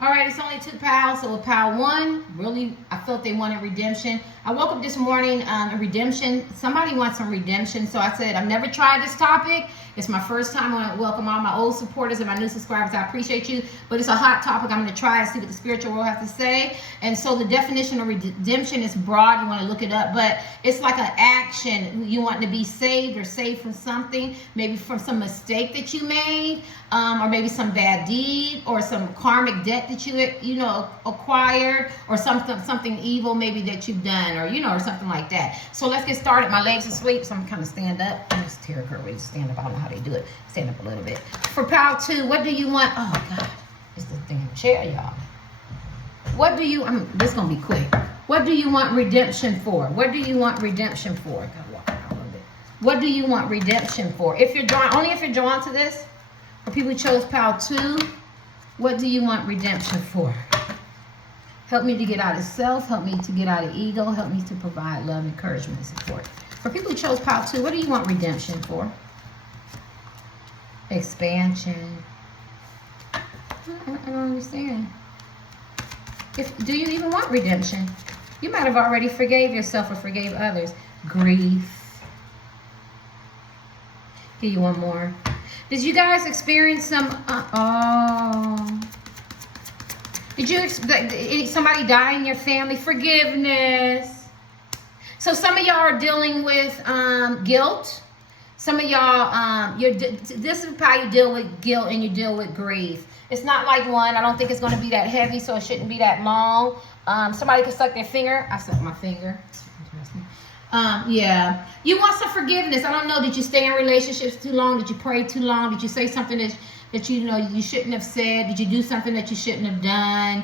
All right, it's only two pals. So with pal one, really, I felt they wanted redemption. I woke up this morning, redemption. Somebody wants some redemption. So I said, I've never tried this topic. It's my first time. I want to welcome all my old supporters and my new subscribers. I appreciate you. But it's a hot topic. I'm going to try and see what the spiritual world has to say. And so the definition of redemption is broad. You want to look it up. But it's like an action. You want to be saved or saved from something. Maybe from some mistake that you made. Or maybe some bad deed. Or some karmic debt that you acquired. Or something evil maybe that you've done. Or something like that. So let's get started. My legs are asleep. So I'm kind of stand up. I'm just Terry Curry to stand up. I don't know how they do it. Stand up a little bit. For pal two, what do you want? Oh God, it's the damn chair, y'all. What do you? This is gonna be quick. What do you want redemption for? What do you want redemption for? I gotta walk out a little bit. What do you want redemption for? If you're drawn, only if you're drawn to this. For people who chose pal two, what do you want redemption for? Help me to get out of self. Help me to get out of ego. Help me to provide love, encouragement, and support. For people who chose pal two, what do you want redemption for? Expansion. I don't understand. Do you even want redemption? You might have already forgave yourself or forgave others. Grief. Give you one more. Did you guys experience some? Did somebody die in your family? Forgiveness. So some of y'all are dealing with guilt. Some of y'all, this is how you deal with guilt and you deal with grief. It's not like one. I don't think it's going to be that heavy, so it shouldn't be that long. Somebody can suck their finger. I suck my finger. Interesting. Yeah. You want some forgiveness. I don't know. Did you stay in relationships too long? Did you pray too long? Did you say something that you shouldn't have said? Did you do something that you shouldn't have done?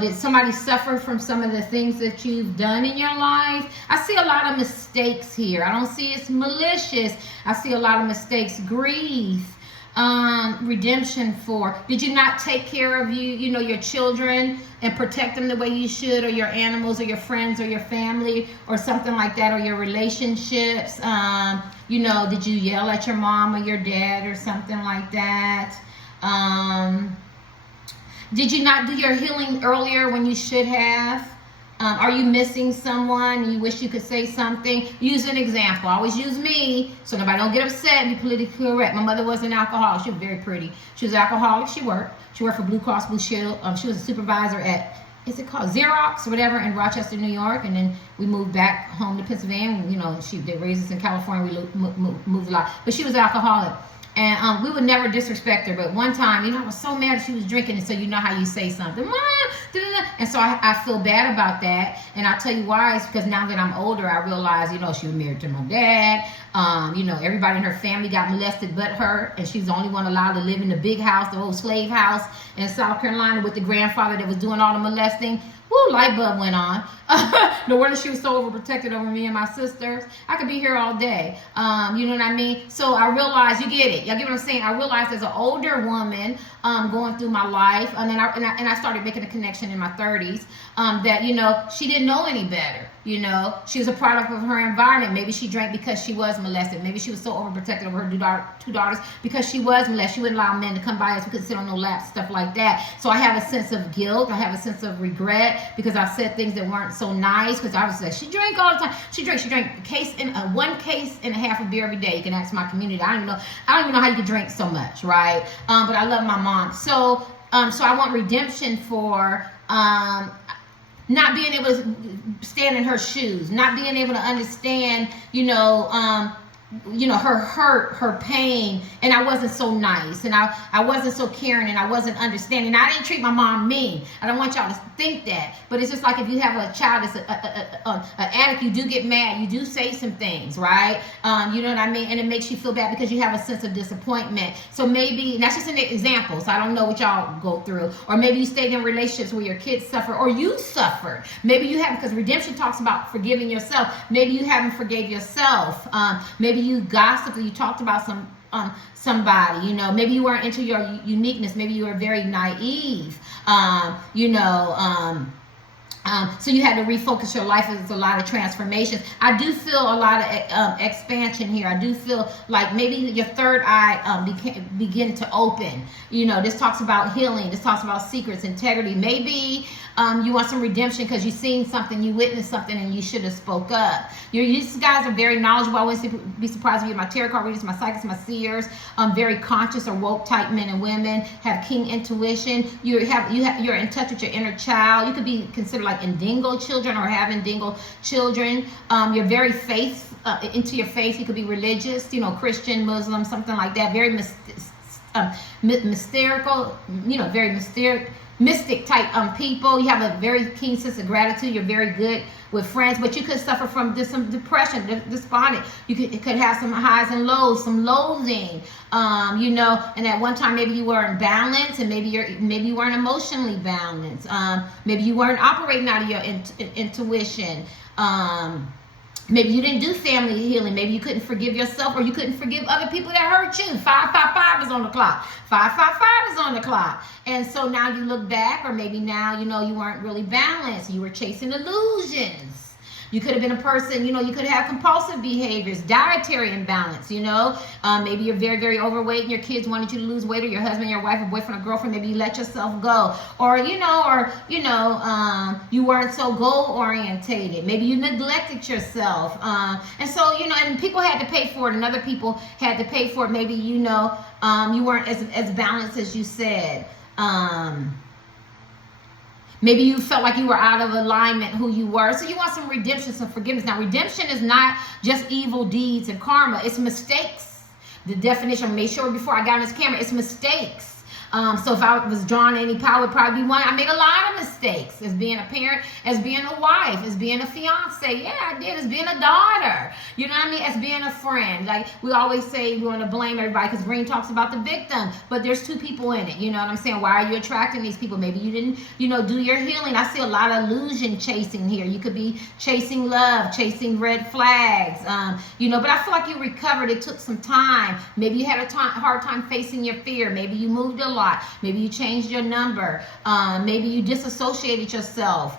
Did somebody suffer from some of the things that you've done in your life? I see a lot of mistakes here. I don't see it's malicious. I see a lot of mistakes. Grief. Redemption for, did you not take care of your children and protect them the way you should, or your animals or your friends or your family or something like that, or your relationships? Did you yell at your mom or your dad or something like that? Did you not do your healing earlier when you should have? Are you missing someone and you wish you could say something? Use an example. I always use me so nobody don't get upset and be politically correct. My mother was an alcoholic. She was very pretty. She was an alcoholic. She worked for Blue Cross Blue Shield. She was a supervisor at, is it called Xerox or whatever, in Rochester, New York. And then we moved back home to Pennsylvania. They raised us in California. We moved a lot. But she was an alcoholic. And we would never disrespect her. But one time, I was so mad she was drinking. And so you know how you say something. And so I feel bad about that. And I'll tell you why. It's because now that I'm older, I realize, she was married to my dad. Everybody in her family got molested but her. And she was the only one allowed to live in the big house, the old slave house in South Carolina with the grandfather that was doing all the molesting. Woo, light bulb went on. No wonder she was so overprotected over me and my sisters. I could be here all day. You know what I mean? So I realized, you get it. Y'all get what I'm saying? I realized as an older woman going through my life, and then I started making a connection in my 30s that, she didn't know any better. She was a product of her environment. Maybe she drank because she was molested. Maybe she was so overprotected over her two daughters because she was molested. She wouldn't allow men to come by us. We couldn't sit on no laps, stuff like that. So I have a sense of guilt. I have a sense of regret because I said things that weren't so nice. Because I was like, she drank all the time. She drank one case and a half of beer every day. You can ask my community. I don't even know how you can drink so much, right? But I love my mom. So I want redemption for not being able to stand in her shoes, not being able to understand, her hurt, her pain, and I wasn't so nice, and I wasn't so caring, and I wasn't understanding. I didn't treat my mom mean. I don't want y'all to think that, but it's just like if you have a child that's an addict, you do get mad, you do say some things, right? You know what I mean? And it makes you feel bad because you have a sense of disappointment. So maybe, and that's just an example, so I don't know what y'all go through, or maybe you stayed in relationships where your kids suffer, or you suffered. Maybe you haven't, because redemption talks about forgiving yourself. Maybe you haven't forgave yourself. Maybe you gossiped or you talked about somebody, maybe you weren't into your uniqueness. Maybe you were very naive, So you had to refocus your life. There's a lot of transformations. I do feel a lot of expansion here. I do feel like maybe your third eye begin to open. You know, this talks about healing. This talks about secrets, integrity. Maybe you want some redemption because you've seen something, you witnessed something, and you should have spoke up. These guys are very knowledgeable. I wouldn't be surprised if you my tarot card readers, my psychics, my seers, very conscious or woke type men and women, have keen intuition. You're in touch with your inner child. You could be considered like Indingo children or having Dingo children. You're very into your faith. You could be religious, you know, Christian, Muslim, something like that. Very mysterical, you know, very mystic type people. You have a very keen sense of gratitude. You're very good with friends, but you could suffer from some depression, despondent. You could have some highs and lows, some loathing, you know. And at one time, maybe you weren't balanced, and maybe you weren't emotionally balanced. Maybe you weren't operating out of your intuition. Maybe you didn't do family healing. Maybe you couldn't forgive yourself, or you couldn't forgive other people that hurt you. 555 is on the clock. 555 is on the clock. And so now you look back, or maybe now, you know, you weren't really balanced. You were chasing illusions. You could have been a person, you know, you could have compulsive behaviors, dietary imbalance, you know. Maybe you're very, very overweight and your kids wanted you to lose weight, or your husband, your wife, or boyfriend, or girlfriend, maybe you let yourself go. Or, you weren't so goal orientated. Maybe you neglected yourself. And so, you know, and people had to pay for it, and other people had to pay for it. Maybe, you know, you weren't as balanced as you said. Maybe you felt like you were out of alignment who you were. So you want some redemption, some forgiveness. Now, redemption is not just evil deeds and karma. It's mistakes. The definition, I made sure before I got on this camera, it's mistakes. So if I was drawn to any power, it would probably be one. I made a lot of mistakes as being a parent, as being a wife, as being a fiance. Yeah, I did. As being a daughter. You know what I mean? As being a friend. Like we always say, we want to blame everybody because Green talks about the victim. But there's two people in it. You know what I'm saying? Why are you attracting these people? Maybe you didn't, you know, do your healing. I see a lot of illusion chasing here. You could be chasing love, chasing red flags. You know, but I feel like you recovered. It took some time. Maybe you had a hard time facing your fear. Maybe you moved a lot. Maybe you changed your number. Maybe you disassociated yourself.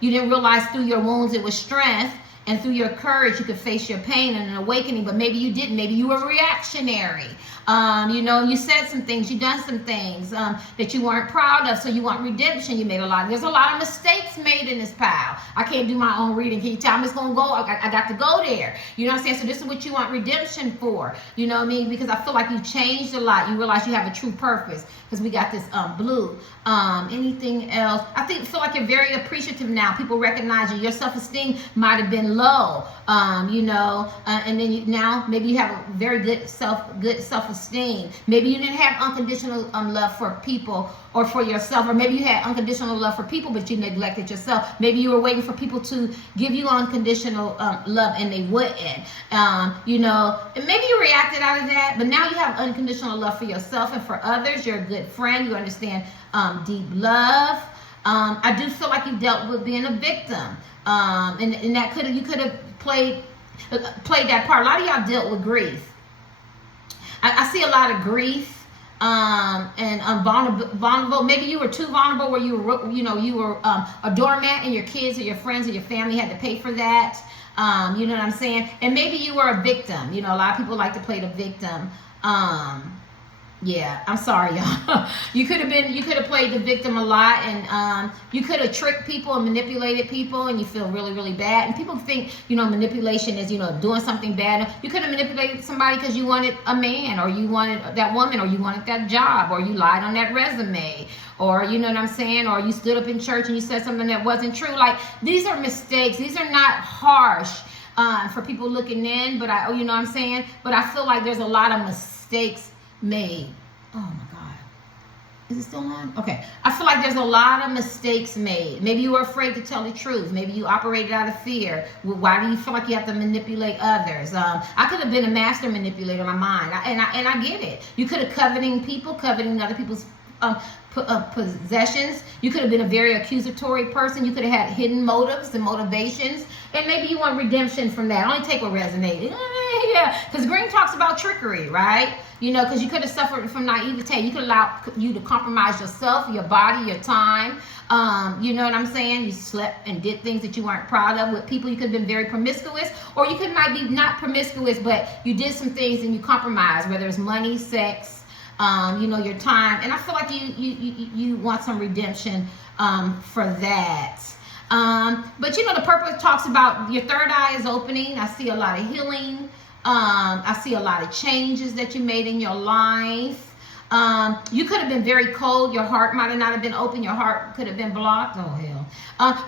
You didn't realize through your wounds it was strength, and through your courage you could face your pain and an awakening. But maybe you didn't. Maybe you were reactionary. You know, you said some things, you done some things that you weren't proud of, so you want redemption. You made a lot. There's a lot of mistakes made in this pile. I can't do my own reading. Can you tell me it's gonna go? I got to go there. You know what I'm saying? So this is what you want redemption for. You know what I mean? Because I feel like you changed a lot. You realize you have a true purpose. Because we got this blue. Anything else? I feel like you're very appreciative now. People recognize you. Your self-esteem might have been low. You know, and then now maybe you have a very good self-esteem. Maybe you didn't have unconditional love for people or for yourself, or maybe you had unconditional love for people but you neglected yourself. Maybe you were waiting for people to give you unconditional love and they wouldn't. You know, and maybe you reacted out of that, but now you have unconditional love for yourself and for others. You're a good friend. You understand deep love. I do feel like you dealt with being a victim, and that you could have played that part. A lot of y'all dealt with grief. I see a lot of grief and vulnerable. Maybe you were too vulnerable, where you were a doormat, and your kids or your friends or your family had to pay for that. You know what I'm saying? And maybe you were a victim. You know, a lot of people like to play the victim. Yeah, I'm sorry, y'all. You could have played the victim a lot, and you could have tricked people and manipulated people, and you feel really, really bad. And people think, you know, manipulation is, you know, doing something bad. You could have manipulated somebody because you wanted a man, or you wanted that woman, or you wanted that job, or you lied on that resume, or you know what I'm saying, or you stood up in church and you said something that wasn't true. Like, these are mistakes. These are not harsh for people looking in, but you know what I'm saying? But I feel like there's a lot of mistakes made. Oh my God. Is it still on? Okay. I feel like there's a lot of mistakes made. Maybe you were afraid to tell the truth. Maybe you operated out of fear. Why do you feel like you have to manipulate others? I could have been a master manipulator in my mind. And I get it. You could have coveting people, coveting other people's possessions. You could have been a very accusatory person. You could have had hidden motives and motivations. And maybe you want redemption from that. Only take what resonated. Yeah, because green talks about trickery, right? You know, because you could have suffered from naivete. You could allow you to compromise yourself, your body, your time. You know what I'm saying? You slept and did things that you weren't proud of with people. You could have been very promiscuous, or you could might be not promiscuous, but you did some things and you compromised, whether it's money, sex, you know, your time. And I feel like you want some redemption for that. But you know, the purpose talks about your third eye is opening. I see a lot of healing. I see a lot of changes that you made in your life. You could have been very cold. Your heart might have not have been open. Your heart could have been blocked. Oh hell!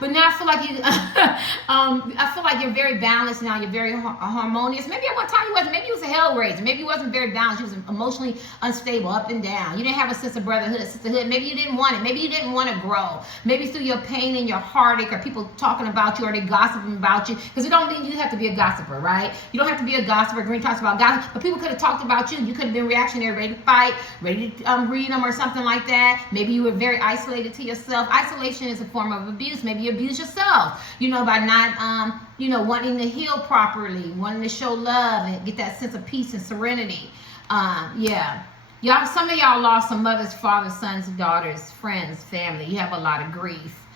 But now I feel like you. I feel like you're very balanced now. You're very harmonious. Maybe at one time you wasn't. Maybe you was a hellraiser. Maybe you wasn't very balanced. You was emotionally unstable, up and down. You didn't have a sense of brotherhood, sisterhood. Maybe you didn't want it. Maybe you didn't want to grow. Maybe through your pain and your heartache, or people talking about you, or they gossiping about you. Because it don't mean you have to be a gossiper, right? You don't have to be a gossiper. Green talks about gossip, but people could have talked about you. You could have been reactionary, ready to fight, ready to read them or something like that. Maybe you were very isolated to yourself. Isolation is a form of abuse. Maybe you abuse yourself, you know, by not, you know, wanting to heal properly, wanting to show love and get that sense of peace and serenity. Yeah. Y'all, some of y'all lost some mothers, fathers, sons, daughters, friends, family. You have a lot of grief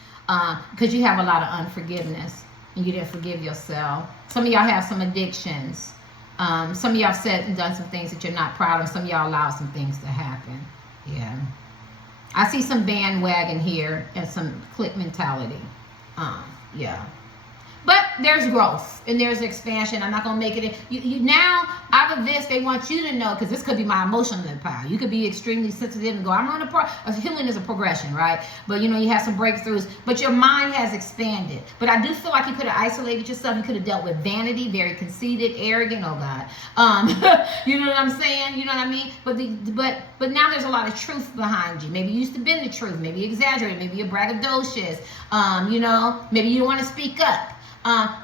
because you have a lot of unforgiveness and you didn't forgive yourself. Some of y'all have some addictions. Some of y'all said and done some things that you're not proud of. Some of y'all allowed some things to happen. Yeah. I see some bandwagon here and some clique mentality. Yeah. But there's growth and there's expansion. I'm not going to make it. You now, out of this, they want you to know, because this could be my emotional power. You could be extremely sensitive and go, I'm on healing is a progression, right? But, you know, you have some breakthroughs. But your mind has expanded. But I do feel like you could have isolated yourself. You could have dealt with vanity, very conceited, arrogant. Oh, God. You know what I'm saying? You know what I mean? But now there's a lot of truth behind you. Maybe you used to been the truth. Maybe you exaggerated. Maybe you're braggadocious. You know, maybe you don't want to speak up.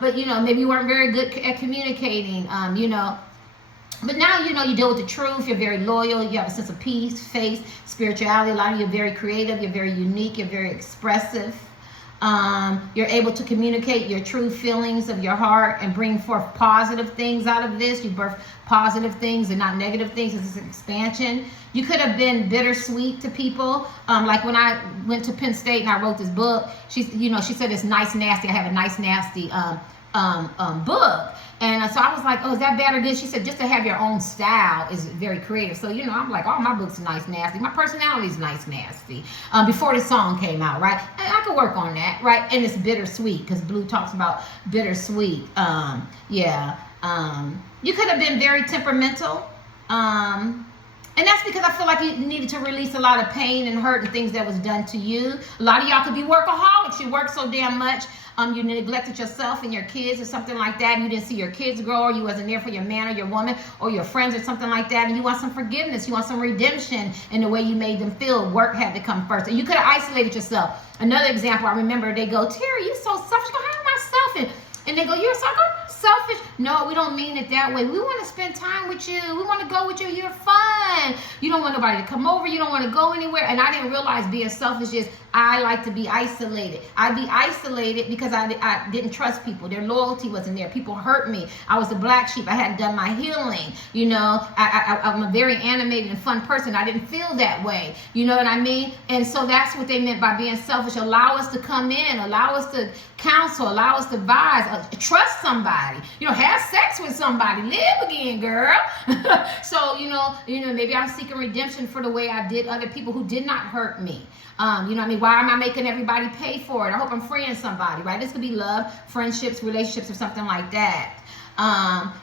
But, you know, maybe you weren't very good at communicating, you know. But now, you know, you deal with the truth. You're very loyal. You have a sense of peace, faith, spirituality. A lot of you are very creative. You're very unique. You're very expressive. You're able to communicate your true feelings of your heart and bring forth positive things out of this. You birth positive things and not negative things. This is an expansion. You could have been bittersweet to people. Like when I went to Penn State and I wrote this book, she said it's nice, nasty. I have a nice, nasty book. And so I was like, oh, is that bad or good? She said, just to have your own style is very creative. So, you know, I'm like, oh, my book's nice, nasty. My personality is nice, nasty. Before the song came out, right? And I could work on that, right? And it's bittersweet because Blue talks about bittersweet. Yeah. You could have been very temperamental. And that's because I feel like you needed to release a lot of pain and hurt and things that was done to you. A lot of y'all could be workaholics. You work so damn much. You neglected yourself and your kids or something like that. You didn't see your kids grow, or you wasn't there for your man or your woman or your friends or something like that. And you want some forgiveness. You want some redemption in the way you made them feel. Work had to come first. And you could have isolated yourself. Another example, I remember they go, Terry, you're so selfish. Go, how am I selfish? And they go, you're so selfish. No, we don't mean it that way. We want to spend time with you. We want to go with you. You're fun. You don't want nobody to come over. You don't want to go anywhere. And I didn't realize being selfish is I like to be isolated. I'd be isolated because I didn't trust people. Their loyalty wasn't there. People hurt me. I was a black sheep. I hadn't done my healing. You know, I'm a very animated and fun person. I didn't feel that way. You know what I mean? And so that's what they meant by being selfish. Allow us to come in. Allow us to counsel. Allow us to advise. Trust somebody. You know, have sex with somebody. Live again, girl. So, you know, maybe I'm seeking redemption for the way I did other people who did not hurt me. You know what I mean? Why am I making everybody pay for it? I hope I'm freeing somebody, right? This could be love, friendships, relationships, or something like that.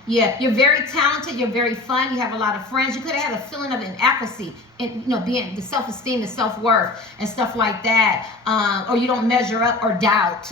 Yeah, you're very talented. You're very fun. You have a lot of friends. You could have had a feeling of inadequacy and, you know, being the self-esteem, the self-worth and stuff like that. Or you don't measure up or doubt.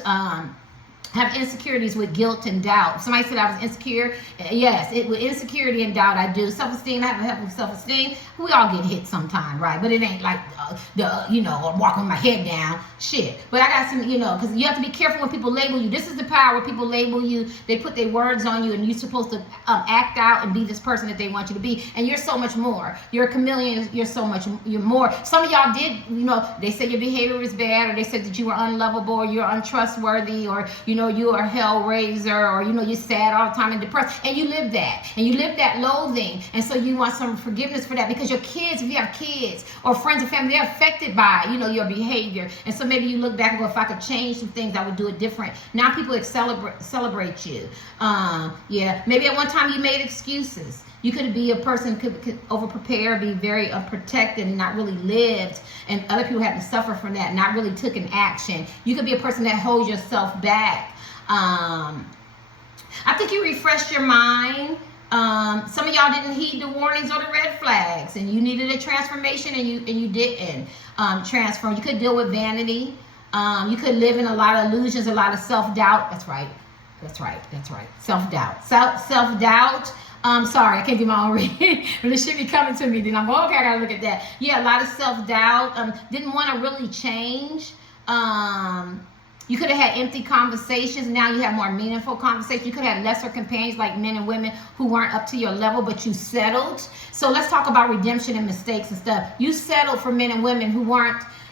Have insecurities with guilt and doubt. If somebody said I was insecure, yes, with insecurity and doubt I do. Self-esteem, I have a healthy self-esteem. We all get hit sometime, right? But it ain't like or walking my head down, shit. But I got some, you know, because you have to be careful when people label you. This is the power where people label you. They put their words on you, and you're supposed to act out and be this person that they want you to be. And you're so much more. You're a chameleon. You're more. Some of y'all did, you know, they said your behavior was bad, or they said that you were unlovable, or you're untrustworthy, or, you you are a hellraiser, or you're sad all the time and depressed, and you live that loathing, and so you want some forgiveness for that, because your kids, if you have kids or friends and family, they're affected by your behavior, and so maybe you look back and go, if I could change some things, I would do it different. Now people celebrate you. Maybe at one time you made excuses. You could be a person could over prepare, be very protected, and not really lived, and other people had to suffer from that, not really took an action. You could be a person that holds yourself back. I think you refreshed your mind. Some of y'all didn't heed the warnings or the red flags, and you needed a transformation, and you didn't transform. You could deal with vanity. You could live in a lot of illusions, a lot of self-doubt. That's right. Self-doubt. Self-doubt. Sorry, I can't do my own reading. But it should be coming to me. Then I'm going, okay, I gotta look at that. Yeah, a lot of self-doubt. Didn't want to really change. You could have had empty conversations. Now you have more meaningful conversations. You could have had lesser companions, like men and women who weren't up to your level, but you settled. So let's talk about redemption and mistakes and stuff. You settled for men and women who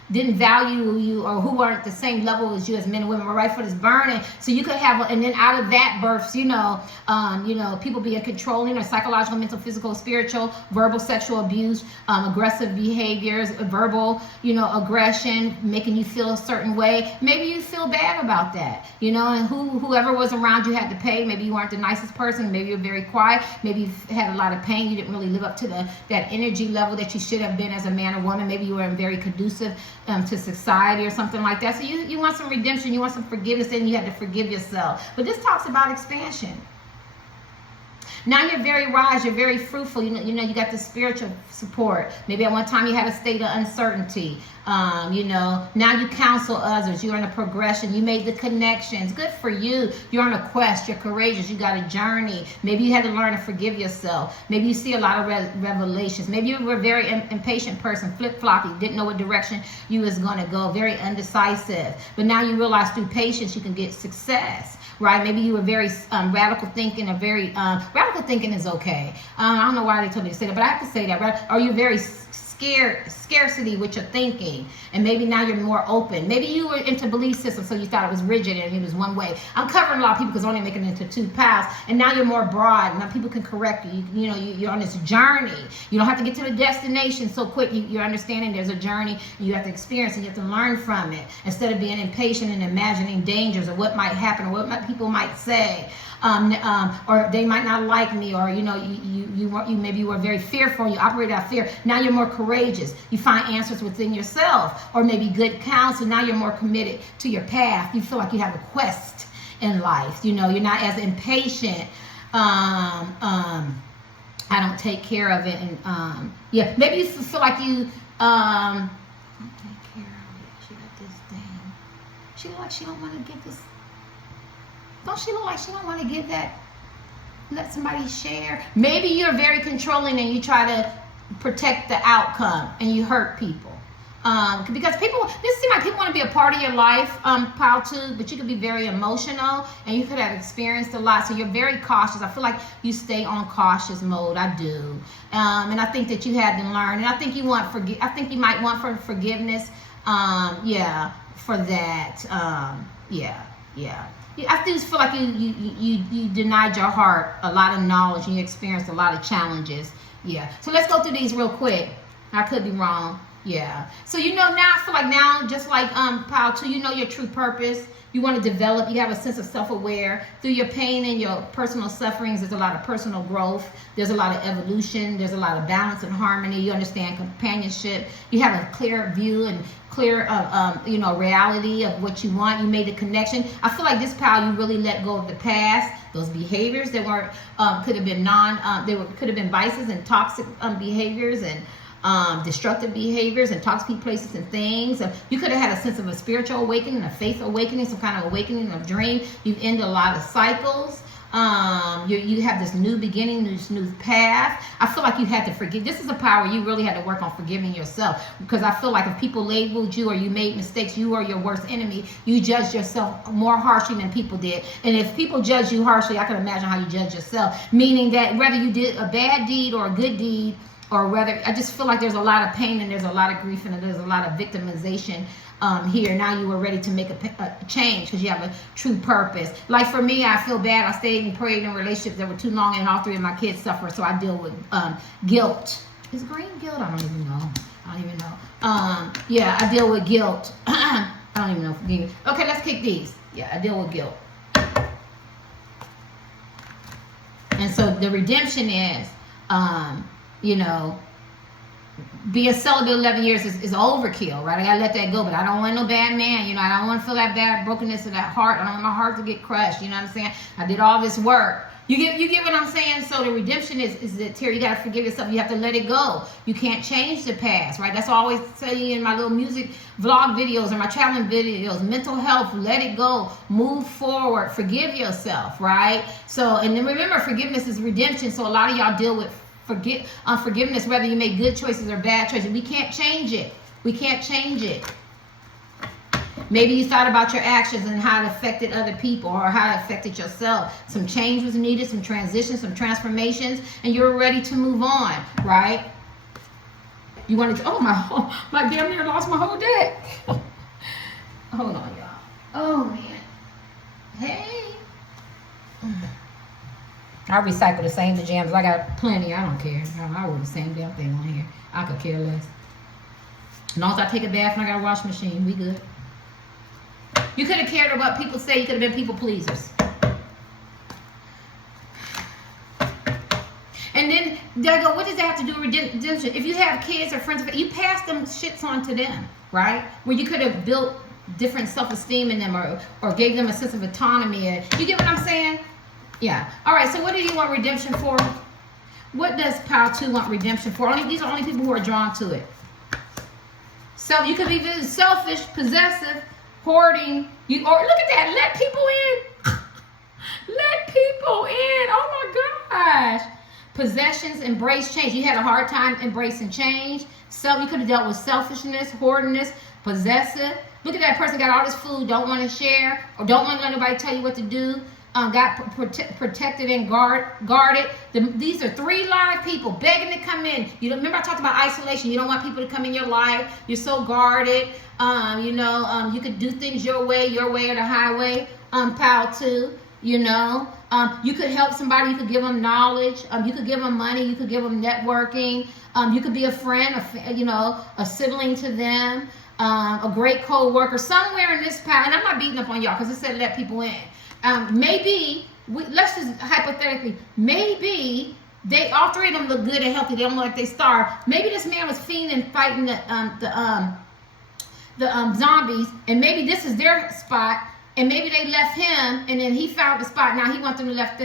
didn't value you, or who weren't the same level as you as men and women. We're right for this burning. So you could have, and then out of that births, people being controlling or psychological, mental, physical, spiritual, verbal, sexual abuse, aggressive behaviors, verbal, aggression, making you feel a certain way. Maybe you feel bad about that, and whoever was around you had to pay. Maybe you weren't the nicest person. Maybe you're very quiet. Maybe you had a lot of pain. You didn't really live up to that energy level that you should have been as a man or woman. Maybe you were very conducive to society or something like that. So you want some redemption, you want some forgiveness, and you have to forgive yourself. But this talks about expansion. Now you're very wise, you're very fruitful. You got the spiritual support. Maybe at one time you had a state of uncertainty. Now you counsel others. You're in a progression. You made the connections. Good for you. You're on a quest. You're courageous. You got a journey. Maybe you had to learn to forgive yourself. Maybe you see a lot of revelations. Maybe you were a very impatient person, flip-floppy, didn't know what direction you was going to go, very undecisive. But now you realize through patience you can get success. Right? Maybe you were very radical thinking, radical thinking is okay. I don't know why they told me to say that, but I have to say that, right? Or you're very scarcity with your thinking, and maybe now you're more open. Maybe you were into belief systems, so you thought it was rigid and it was one way. I'm covering a lot of people because I'm only making it into 2 paths, and now you're more broad, and now people can correct you. You're on this journey. You don't have to get to the destination so quick. You're understanding there's a journey, and you have to experience, and you have to learn from it, instead of being impatient and imagining dangers or what might happen or what people might say. Or they might not like me, or maybe you were very fearful. You operated out of fear. Now you're more courageous. You find answers within yourself, or maybe good counsel. Now you're more committed to your path. You feel like you have a quest in life. You're not as impatient. I don't take care of it, and maybe you feel like you don't take care of it. She got this thing. She look like she don't want to get this. Don't she look like she don't want to give that, let somebody share? Maybe you're very controlling and you try to protect the outcome and you hurt people. Because this seems like people want to be a part of your life, pile 2, but you could be very emotional and you could have experienced a lot. So you're very cautious. I feel like you stay on cautious mode. I do. And I think that you had to learn. And I think you might want for forgiveness. For that. I just feel like you denied your heart a lot of knowledge, and you experienced a lot of challenges. So let's go through these real quick. I could be wrong. So now I feel like just like pile 2, your true purpose. You want to develop. You have a sense of self-aware. Through your pain and your personal sufferings, there's a lot of personal growth. There's a lot of evolution. There's a lot of balance and harmony. You understand companionship. You have a clear view and clear reality of what you want. You made a connection. I feel like this pile, you really let go of the past, those behaviors that were could have been could have been vices and toxic behaviors and destructive behaviors and toxic places and things. You could have had a sense of a spiritual awakening, a faith awakening, some kind of awakening of dream. You've ended a lot of cycles. You have this new beginning, this new path. I feel like you had to forgive. This is a power you really had to work on forgiving yourself, because I feel like if people labeled you or you made mistakes, you are your worst enemy. You judged yourself more harshly than people did. And if people judge you harshly, I can imagine how you judge yourself, meaning that whether you did a bad deed or a good deed, or whether I just feel like there's a lot of pain and there's a lot of grief and there's a lot of victimization here. Now you were ready to make a change because you have a true purpose. Like for me, I feel bad. I stayed and prayed in relationships that were too long, and all 3 of my kids suffer. So I deal with guilt. Is green guilt? I don't even know. Yeah, I deal with guilt. I don't even know. Forgive me. Okay, let's kick these. Yeah, I deal with guilt. And so the redemption is, you know, being celibate 11 years is overkill, right? I gotta let that go, but I don't want no bad man, you know. I don't want to feel that bad brokenness of that heart. I don't want my heart to get crushed, you know what I'm saying? I did all this work. You get what I'm saying? So the redemption is that, Terry, you gotta forgive yourself. You have to let it go. You can't change the past, right? That's what I always tell you in my little music vlog videos or my traveling videos. Mental health, let it go. Move forward. Forgive yourself, right? So, and then remember, forgiveness is redemption. So a lot of y'all deal with unforgiveness, whether you make good choices or bad choices. We can't change it. We can't change it. Maybe you thought about your actions and how it affected other people or how it affected yourself. Some change was needed, some transitions, some transformations, and you're ready to move on, right? You wanted to, oh my damn near lost my whole deck. Hold on, y'all. Oh, man. Hey. I recycle the same pajamas. I got plenty. I don't care. I wear the same damn thing on here. I could care less. As long as I take a bath and I got a wash machine, we good. You could have cared about what people say. You could have been people pleasers. And then they go, what does that have to do with redemption? If you have kids or friends, you pass them shits on to them, right? Where you could have built different self-esteem in them or gave them a sense of autonomy. You get what I'm saying? Yeah. All right, so what do you want redemption for? What does Pile 2 want redemption for? These are only people who are drawn to it. So you could be selfish, possessive, hoarding. Or look at that. Let people in. Let people in. Oh my gosh. Possessions, embrace change. You had a hard time embracing change. So you could have dealt with selfishness, hoardiness, possessive. Look at that person got all this food, don't want to share, or don't want to let nobody tell you what to do. Got protected and guarded. These are 3 live people begging to come in. You remember I talked about isolation. You don't want people to come in your life. You're so guarded. You could do things your way or the highway. Pile 2. You know, you could help somebody. You could give them knowledge. You could give them money. You could give them networking. You could be a friend, a sibling to them, a great co-worker somewhere in this pile. And I'm not beating up on y'all because it said let people in. Let's just hypothetically, maybe all 3 of them look good and healthy. They don't look like they starved. Maybe this man was fiending, fighting the zombies, and maybe this is their spot. And maybe they left him, and then he found the spot. Now he wants them to let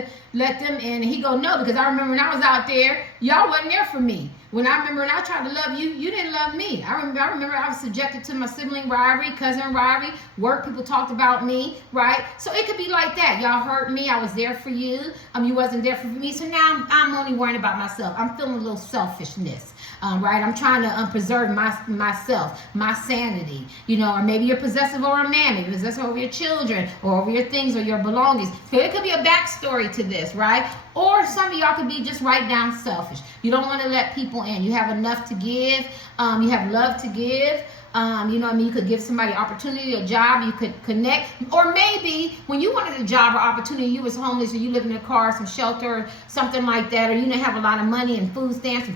them in. And he go, no, because I remember when I was out there, y'all wasn't there for me. When I tried to love you, you didn't love me. I remember I was subjected to my sibling rivalry, cousin rivalry, work, people talked about me, right? So it could be like that. Y'all hurt me. I was there for you. You wasn't there for me. So now I'm only worrying about myself. I'm feeling a little selfishness. Right? I'm trying to preserve myself, my sanity, or maybe you're possessive over a man, maybe you're possessive over your children or over your things or your belongings. So it could be a backstory to this, right? Or some of y'all could be just right down selfish. You don't want to let people in. You have enough to give. You have love to give. You could give somebody opportunity, a job, you could connect. Or maybe when you wanted a job or opportunity, you was homeless or you lived in a car, some shelter, something like that, or you didn't have a lot of money and food stamps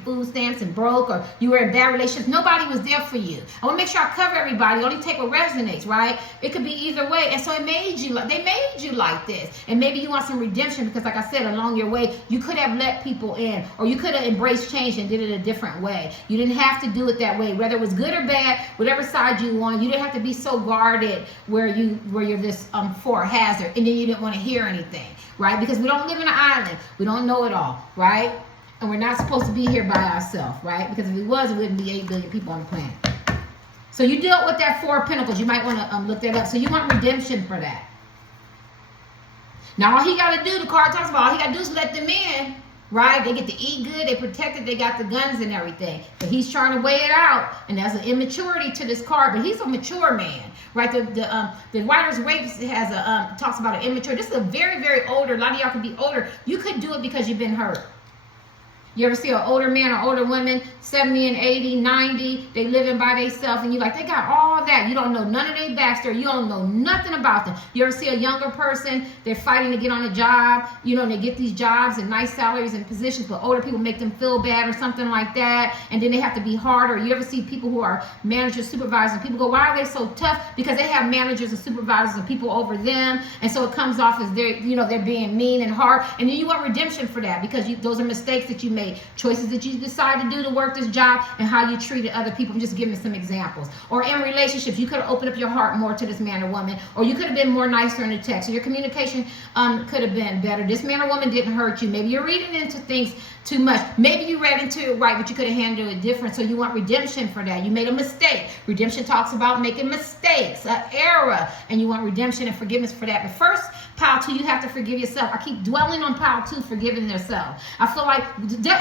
and broke, or you were in bad relationships. Nobody was there for you. I want to make sure I cover everybody. Only take what resonates, right? It could be either way. And so they made you like this. And maybe you want some redemption because, like I said, along your way, you could have let people in, or you could have embraced change and did it a different way. You didn't have to do it that way, whether it was good or bad. Whatever side you want, you didn't have to be so guarded where you're this for a hazard, and then you didn't want to hear anything, right? Because we don't live in an island, we don't know it all, right? And we're not supposed to be here by ourselves, right? Because if we was, it wouldn't be 8 billion people on the planet. So you dealt with that 4 of Pentacles. You might want to look that up. So you want redemption for that. Now all he got to do, the card talks about, all he got to do is let them in. Right? They get to eat good, they protected, they got the guns and everything. But he's trying to weigh it out, and there's an immaturity to this card, but he's a mature man, right? The Rider's Waite has talks about an immature. This is a very, very older, a lot of y'all could be older. You could do it because you've been hurt. You ever see an older man or older woman, 70 and 80, 90, they living by themselves, and you like, they got all that. You don't know none of their backstory. You don't know nothing about them. You ever see a younger person, they're fighting to get on a job, you know, and they get these jobs and nice salaries and positions, but older people make them feel bad or something like that, and then they have to be harder. You ever see people who are managers, supervisors, people go, why are they so tough? Because they have managers and supervisors and people over them, and so it comes off as they're, you know, they're being mean and hard, and then you want redemption for that because those are mistakes that you made. Choices that you decide to do to work this job and how you treated other people. I'm just giving some examples. Or in relationships, you could have opened up your heart more to this man or woman, or you could have been more nicer in the text, or your communication could have been better. This man or woman didn't hurt you. Maybe you're reading into things too much. Maybe you read into it right, but you could have handled it different. So you want redemption for that. You made a mistake. Redemption talks about making mistakes, an error, and you want redemption and forgiveness for that. But first, pile 2, you have to forgive yourself. I keep dwelling on pile 2, forgiving yourself. I feel like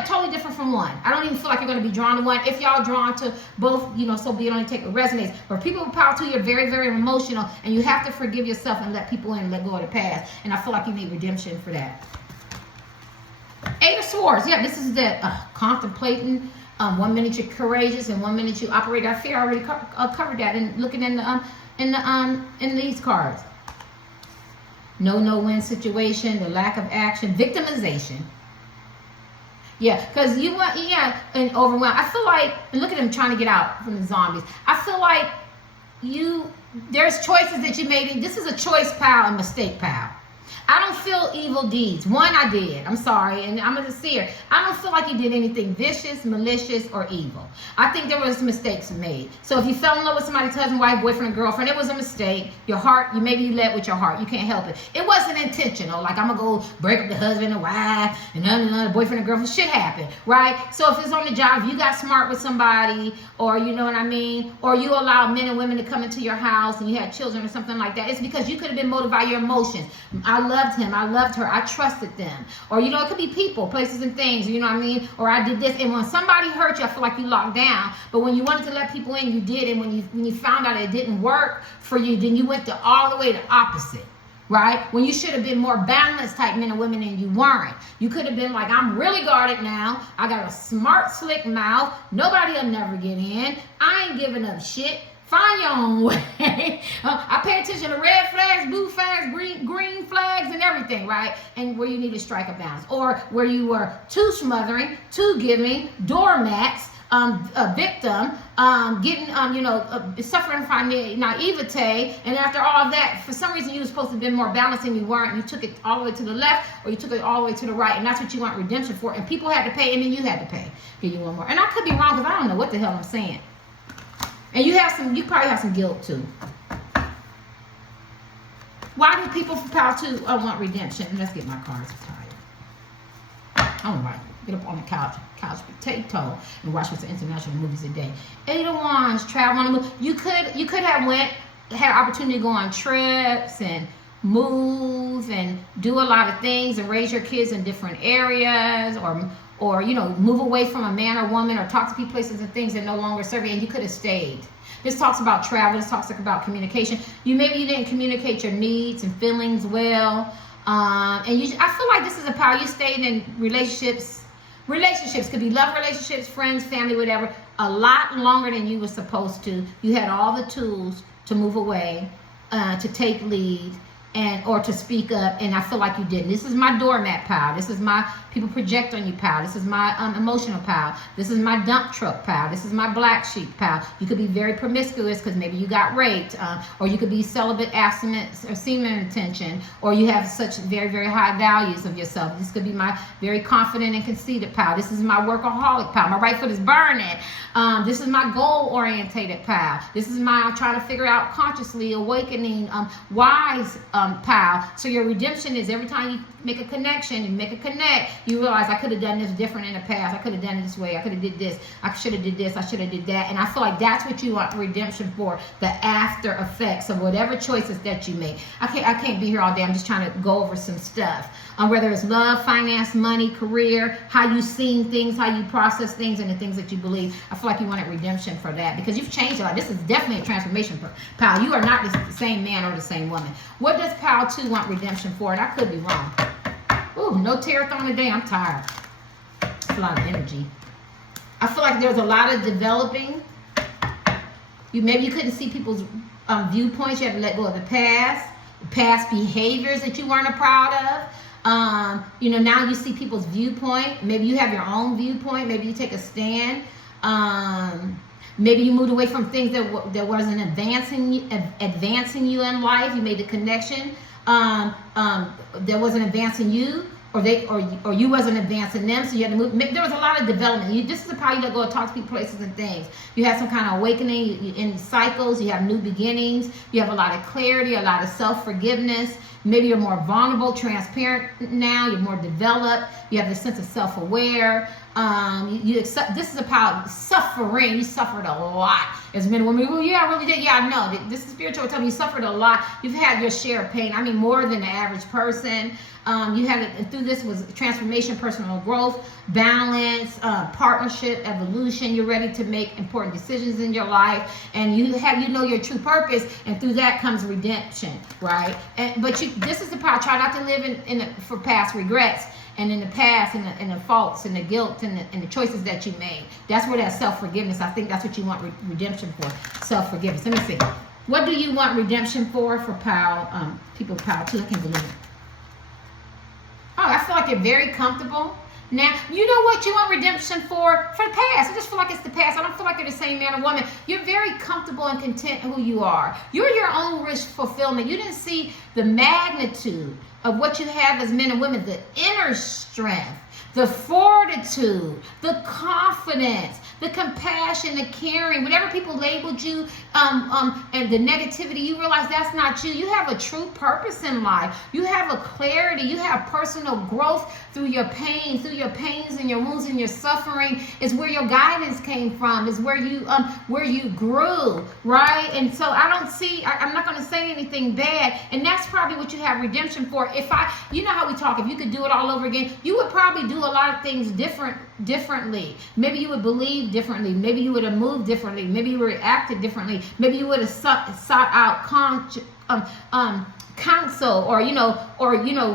totally different from 1. I don't even feel like you're going to be drawn to 1. If y'all drawn to both, you know, so be it, only take what resonates. But people with pile 2, you're very, very emotional, and you have to forgive yourself and let people in and let go of the past. And I feel like you need redemption for that. 8 of Swords. Yeah, this is that contemplating. 1 minute you're courageous, and 1 minute you operate out of fear. I already covered that in looking in these cards. No-win situation, the lack of action, victimization. Yeah, because you want, and overwhelmed. I feel like, and look at them trying to get out from the zombies. I feel like there's choices that you made. This is a choice pile and mistake pile. I don't feel evil deeds. 1, I did. I'm sorry, and I'm a seer. I don't feel like you did anything vicious, malicious, or evil. I think there was mistakes made. So if you fell in love with somebody's husband, wife, boyfriend, girlfriend, it was a mistake. Your heart, maybe you led with your heart. You can't help it. It wasn't intentional. Like, I'm going to go break up the husband and wife and another boyfriend and girlfriend. Shit happened, right? So if it's on the job, if you got smart with somebody, or you know what I mean, or you allow men and women to come into your house and you had children or something like that, it's because you could have been motivated by your emotions. I loved him. I loved her. I trusted them. Or, you know, it could be people, places, and things, you know what I mean? Or I did this. And when somebody hurt you, I feel like you locked down. But when you wanted to let people in, you did. And when you found out it didn't work for you, then you went all the way to opposite. Right? When you should have been more balanced type men and women, and you weren't. You could have been like, I'm really guarded now. I got a smart, slick mouth. Nobody will never get in. I ain't giving up shit. Find your own way. I pay attention to red flags, blue flags, green flags, and everything, right? And where you need to strike a balance. Or where you were too smothering, too giving, doormats, a victim, suffering from naivete, and after all of that, for some reason you were supposed to have been more balanced and you weren't. You took it all the way to the left, or you took it all the way to the right, and that's what you want redemption for. And people had to pay, and then you had to pay. Give you one more. And I could be wrong because I don't know what the hell I'm saying. And you probably have some guilt too. Why do people for pile 2 want redemption? Let's get my cards. I'm tired. I don't like it. Get up on the couch potato, and watch what's the international movies a day. 8 of Wands, travel on the move. You could have had opportunity to go on trips and move and do a lot of things and raise your kids in different areas, or move away from a man or woman, or talk to people, places, and things that no longer serve you, and you could have stayed. This talks about travel. This talks about communication. Maybe you didn't communicate your needs and feelings well, I feel like this is a power. You stayed in relationships. Relationships could be love relationships, friends, family, whatever, a lot longer than you were supposed to. You had all the tools to move away, to take lead, or to speak up, and I feel like you didn't. This is my doormat pile. This is my people project on you pile. This is my emotional pile. This is my dump truck pile. This is my black sheep pile. You could be very promiscuous because maybe you got raped, or you could be celibate, abstinent, or semen retention, or you have such very, very high values of yourself. This could be my very confident and conceited pile. This is my workaholic pile. My right foot is burning. This is my goal-orientated pile. This is my trying to figure out consciously awakening, wise pile. So your redemption is every time you make a connection, you realize I could have done this different in the past. I could have done it this way. I could have did this. I should have did this. I should have did that. And I feel like that's what you want redemption for, the after effects of whatever choices that you make. I can't be here all day. I'm just trying to go over some stuff. Whether it's love, finance, money, career, how you see things, how you process things, and the things that you believe. I feel like you wanted redemption for that because you've changed a lot. This is definitely a transformation, pal. You are not the same man or the same woman. What does pile 2 want redemption for? And I could be wrong. Ooh, no tarot thrown today. I'm tired. a lot of energy. I feel like there's a lot of developing. Maybe you couldn't see people's viewpoints. You had to let go of the past behaviors that you weren't proud of. Now you see people's viewpoint. Maybe you have your own viewpoint. Maybe you take a stand. Maybe you moved away from things that wasn't advancing you in life. You made the connection that wasn't advancing you, or you wasn't advancing them, so you had to move. There was a lot of development. This is the power you let go and talk to people, places, and things. You have some kind of awakening. You in cycles. You have new beginnings. You have a lot of clarity, a lot of self-forgiveness. Maybe you're more vulnerable, transparent now. You're more developed. You have the sense of self-aware. You accept. This is a power of suffering. You suffered a lot as men and women. Well, yeah, I really did. Yeah, I know. This is spiritual. Tell me you suffered a lot. You've had your share of pain. I mean, more than the average person. You had it through. This was transformation, personal growth, balance, partnership, evolution. You're ready to make important decisions in your life, and you know your true purpose, and through that comes redemption, right? But this is the power. Try not to live for past regrets. And in the past, and the faults, and the guilt, and the choices that you made. That's where that self-forgiveness, I think that's what you want redemption for, self-forgiveness. Let me see. What do you want redemption for Powell, people Powell too? I can't believe it. Oh, I feel like you're very comfortable. Now, you know what you want redemption for? For the past. I just feel like it's the past. I don't feel like you're the same man or woman. You're very comfortable and content who you are. You're your own rich fulfillment. You didn't see the magnitude of what you have as men and women, the inner strength, the fortitude, the confidence, the compassion, the caring, whatever people labeled you, and the negativity, you realize that's not you. You have a true purpose in life. You have a clarity. You have personal growth through your pain, through your pains and your wounds and your suffering is where your guidance came from, is where you grew, right? And so I'm not going to say anything bad, and that's probably what you have redemption for. You know how we talk, if you could do it all over again, you would probably do a lot of things differently. Maybe you would believe differently. Maybe you would have moved differently. Maybe you would have acted differently. Maybe you would have sought out counsel, or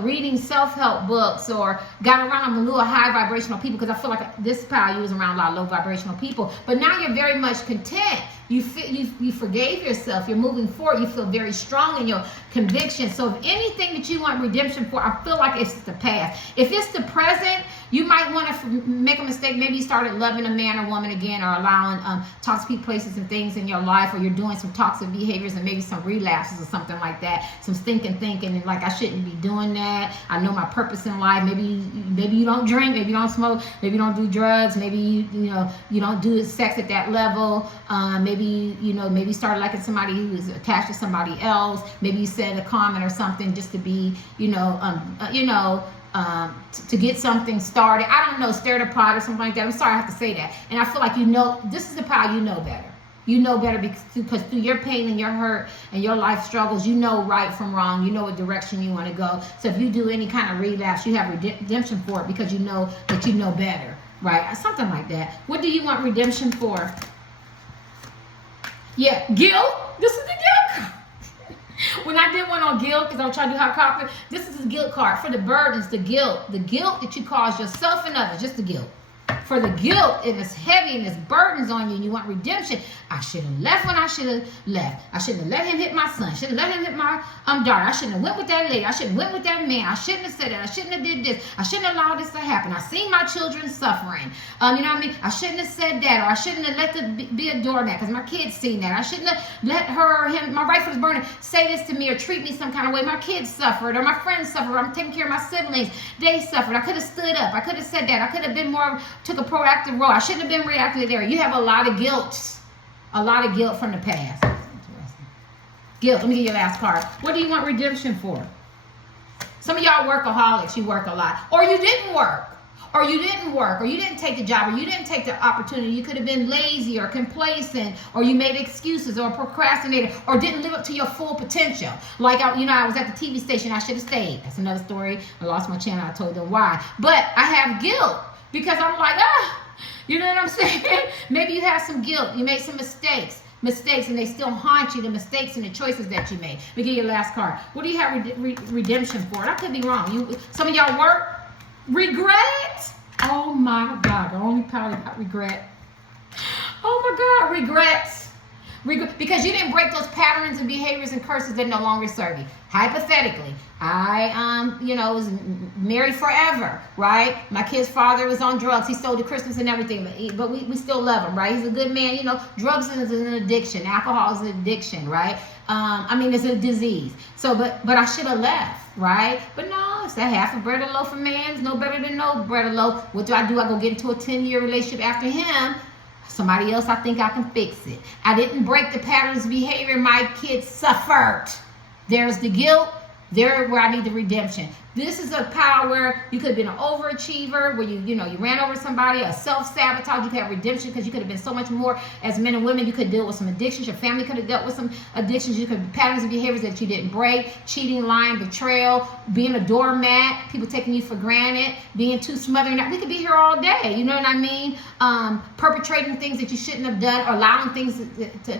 reading self-help books, or got around a little high vibrational people, because I feel like this power, you was around a lot of low vibrational people. But now you're very much content. You forgave yourself. You're moving forward. You feel very strong in your conviction. So if anything that you want redemption for, I feel like it's the past. If it's the present, you might want to make a mistake. Maybe you started loving a man or woman again, or allowing toxic places and things in your life, or you're doing some toxic behaviors and maybe some relapses or something like that. Some stinking thinking, and like, I shouldn't be doing that. I know my purpose in life. Maybe you don't drink. Maybe you don't smoke. Maybe you don't do drugs. Maybe you don't do sex at that level. Maybe you started liking somebody who was attached to somebody else. Maybe you said a comment or something just to be, to get something started. I don't know, stir the pot or something like that. I'm sorry I have to say that. And I feel like this is the power, you know better. You know better because through your pain and your hurt and your life struggles, you know right from wrong. You know what direction you want to go. So if you do any kind of relapse, you have redemption for it because you know that you know better, right? Something like that. What do you want redemption for? Yeah, guilt. This is the guilt card. When I did one on guilt, because I was trying to do hot coffee, this is the guilt card. For the burdens, the guilt that you cause yourself and others, just the guilt. For the guilt, if it's heavy and it's burdens on you and you want redemption, I should have left when I should have left. I shouldn't have let him hit my son. I shouldn't have let him hit my daughter. I shouldn't have went with that lady. I shouldn't have went with that man. I shouldn't have said that. I shouldn't have did this. I shouldn't have allowed this to happen. I seen my children suffering. You know what I mean? I shouldn't have said that, or I shouldn't have let them be a doormat because my kids seen that. I shouldn't have let her or him, my rifle is burning, say this to me or treat me some kind of way. My kids suffered, or my friends suffered, or I'm taking care of my siblings. They suffered. I could have stood up. I could have said that. I could have been took a proactive role. I shouldn't have been reactive there. You have a lot of guilt. A lot of guilt from the past. Guilt. Let me get your last card. What do you want redemption for? Some of y'all workaholics. You work a lot. Or you didn't work. Or you didn't take the job, or you didn't take the opportunity. You could have been lazy or complacent, or you made excuses or procrastinated, or didn't live up to your full potential. Like, I was at the TV station. I should have stayed. That's another story. I lost my channel. I told them why. But I have guilt because I'm like, you know what I'm saying? Maybe you have some guilt. You made some mistakes, and they still haunt you, the mistakes and the choices that you made. Let me get your last card. What do you have redemption for? And I could be wrong. Some of y'all work, regret. Oh my God, the only power about regret. Oh my God, regrets. Because you didn't break those patterns and behaviors and curses that no longer serve you. Hypothetically, I was married forever, right? My kid's father was on drugs. He stole the Christmas and everything, but we still love him, right? He's a good man. Drugs is an addiction. Alcohol is an addiction, right? It's a disease. So, but I should have left, right? But no, it's that half a bread a loaf for man is no better than no bread a loaf. What do? I go get into a 10-year relationship after him. Somebody else, I think I can fix it. I didn't break the patterns of behavior my kids suffered. There's the guilt. There where I need the redemption. This is a power where you could have been an overachiever, where you ran over somebody, a self-sabotage. You could have redemption because you could have been so much more as men and women. You could deal with some addictions. Your family could have dealt with some addictions. You could have patterns of behaviors that you didn't break. Cheating, lying, betrayal, being a doormat, people taking you for granted, being too smothering. We could be here all day. You know what I mean? Perpetrating things that you shouldn't have done, or allowing things to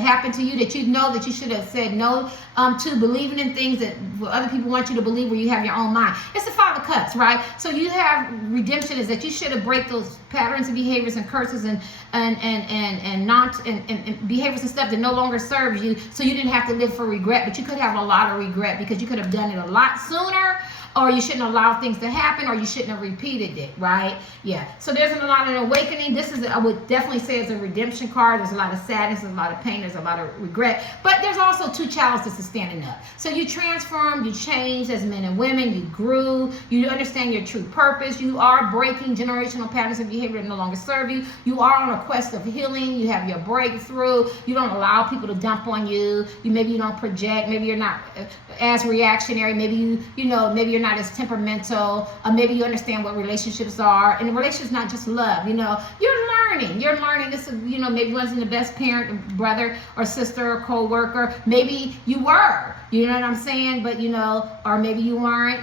happen to you that you know that you should have said no to, believing in things that other people want you to believe, where you have your own mind. It's the 5 of Cups, right? So you have redemption is that you should have break those patterns and behaviors and curses and behaviors and stuff that no longer serves you, so you didn't have to live for regret. But you could have a lot of regret because you could have done it a lot sooner, or you shouldn't allow things to happen, or you shouldn't have repeated it, right? Yeah. So there's a lot of awakening. This is, I would definitely say, it's a redemption card. There's a lot of sadness, there's a lot of pain, there's a lot of regret. But there's also 2 chalices to standing up. So you transformed, you changed as men and women, you grew, you understand your true purpose. You are breaking generational patterns of behavior that no longer serve you. You are on a quest of healing. You have your breakthrough. You don't allow people to dump on you. Maybe you don't project. Maybe you're not as reactionary. Maybe maybe you're not as temperamental. Maybe you understand what relationships are. And relationships not just love. You're learning. This is, maybe wasn't the best parent, brother or sister or co-worker. Maybe you were. You know what I'm saying? But or maybe you weren't.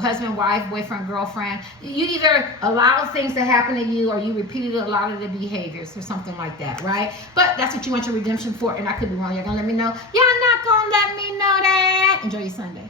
Husband, wife, boyfriend, girlfriend. You either allow things to happen to you, or you repeated a lot of the behaviors or something like that, right? But that's what you want your redemption for. And I could be wrong. You're gonna let me know. Y'all not gonna let me know that. Enjoy your Sunday.